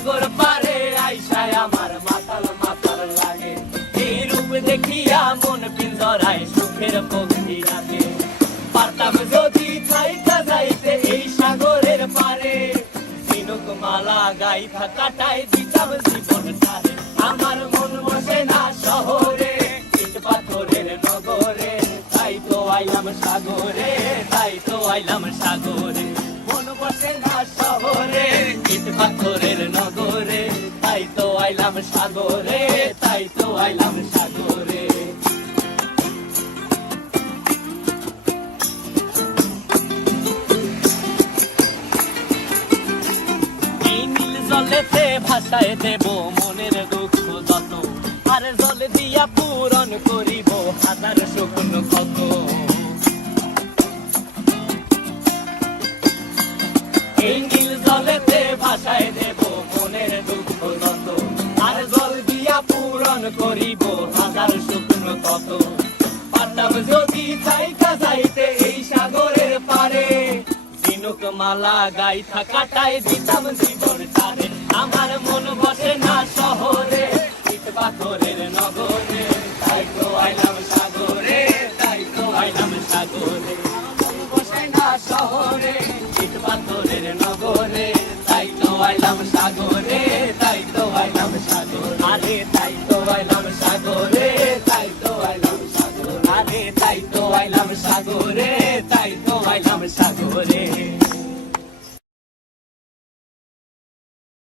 সাগর পারে আইসায় আমার মাতাল মাতাল লাগে। এই রূপ দেখিয়া মন পিঞ্জরায় সুখের পক্ষী ডাকে। পারতাম যদি থাইকা যাইতে এই সাগরের পারে, ঝিনুক মালা গাইথা কাটায় দিতাম জীবনটারে। আমার মন বসে না শহরে, ইট পাথরের নগরে, তাই তো আইলাম সাগরে, তাই তো আইলাম সাগরে। মন বসে না শহরে, ইট পাথরের নগরে, তাই তো আইলাম সাগরে, তাই তো আইলাম সাগরে। এই নীল জলেতে ভাসায় দেব মনের দুঃখ যত, আর জল দিয়া পূরণ করিব হাজার শুকনো ক্ষত। এই নীল জলেতে ভাসায় দেব মনের দুঃখ যত, আর জল দিয়া পূরণ করিব হাজার শুকনো ক্ষত। পারতাম যদি থাইকা যাইতে এই সাগরের পারে, ঝিনুক মালা গাইথা কাটায় দিতাম জীবনটারে। আমার মন বসে না শহরে, ইট পাথরের নগরে, তাই তো আইলাম সাগরে, তাই তো আইলাম সাগরে। মন বসে না শহরে, ইট পাথরের নগরে, তাই তো আইলাম সাগরে, তাই তো আইলাম সাগরে। আরে তাই তো আইলাম সাগরে, তাই তো আইলাম সাগরে। আরে তাই তো আইলাম সাগরে,